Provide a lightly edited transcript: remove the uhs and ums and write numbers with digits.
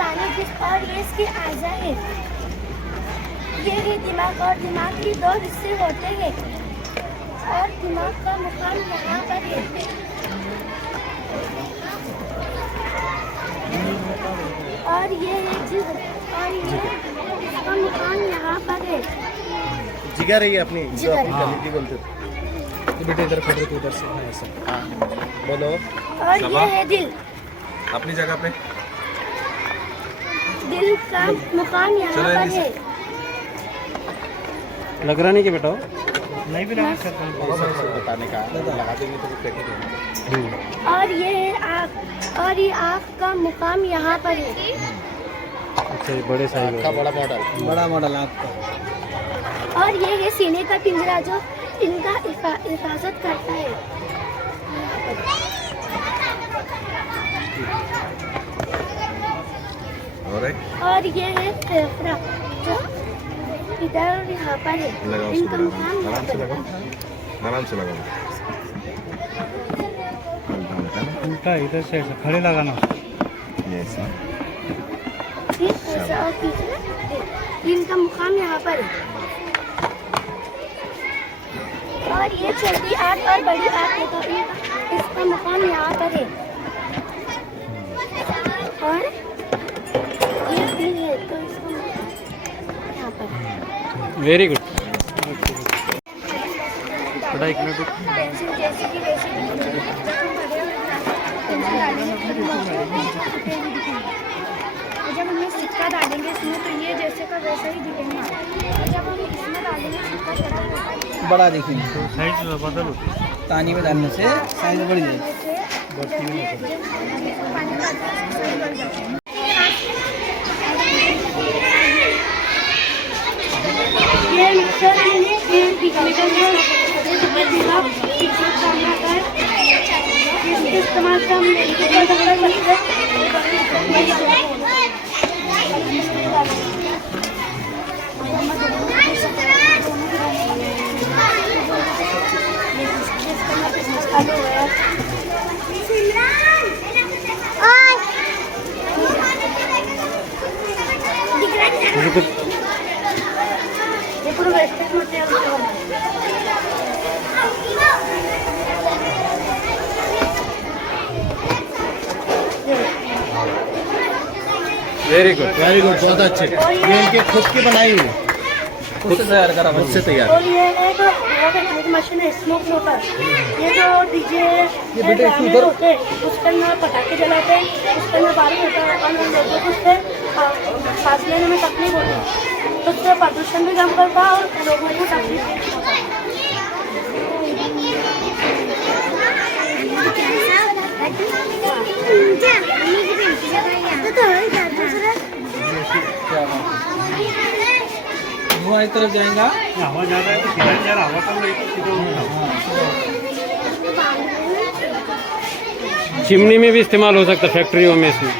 इंसानी जिस्म और ये इसके आज़ा है। ये है दिमाग और दिमाग के दो हिस्से होते हैं और दिमाग का मुकाम यहाँ पर है। और ये है जिगर और ये इसका मुकाम यहाँ पर है। जिगर है ये अपनी जो जिगर। अपनी कमेटी बोलते थे। तो बेटे इधर खड़े तो उधर से हाँ, ऐसा बोलो और ये है दिल। अपनी जगह पे दिल का मुकाम यहाँ पर है। लग रहा नहीं कि बेटा नहीं भी लगा सकते बताने का लगा देंगे तो फेंकेंगे। और ये है आँख और ये आँख का मुकाम यहाँ पर है। अच्छा ये बड़े साइज का बड़ा मॉडल आँख का। और ये है सीने का पिंजरा जो इनका हिफाजत करता है। और ये है फेफड़ा जो इधर और यहाँ पर है। इनका मुकाम यहाँ पर है। आराम से लगाओ उल्टा इधर से ऐसा खड़े लगाना। ठीक ऐसा और पीछे इनका मुकाम यहाँ पर है। और ये छोटी आँख और बड़ी आँख है तो इसका मुकाम यहाँ पर है। और ये दिल है तो इसका मुकाम यहाँ पर है। वेरी गुड बेटा एक मिनट पेंसिल जैसी की वैसी दिखेगी। जब हम बड़े पेंसिल डालेंगे और जब हम सिक्का डालेंगे इसमें तो ये जैसे का वैसा ही दिखेगा। और जब हम इसमें डालेंगे सिक्का छोटा होगा। बड़ा देखिए साइज बदलो पानी में डालने से साइज बढ़ जाएगी। ये मिक्सर इस्तेमाल कर ये पूरा वेस्टेज मटेरियल वेरी गुड बहुत अच्छे। ये इनके खुद की बनाई हुई खुद से तैयार करा खुद से तैयार। और ये एक मशीन है स्मोक मोटर। ये जो डीजे होते हैं उसके अंदर पटाखे जलाते हैं, उसके अंदर बारिश होता है और लोगों को उससे सांस लेने में तकलीफ होती है तो उससे प्रदूषण भी कम करता है और लोगों को तकलीफ नहीं होता है। धुआं इस तरफ जाएगा। हवा ज़्यादा है तो किधर जा रहा हवा कम रही तो चिमनी में भी इस्तेमाल हो सकता है फैक्ट्रियों में इसमें।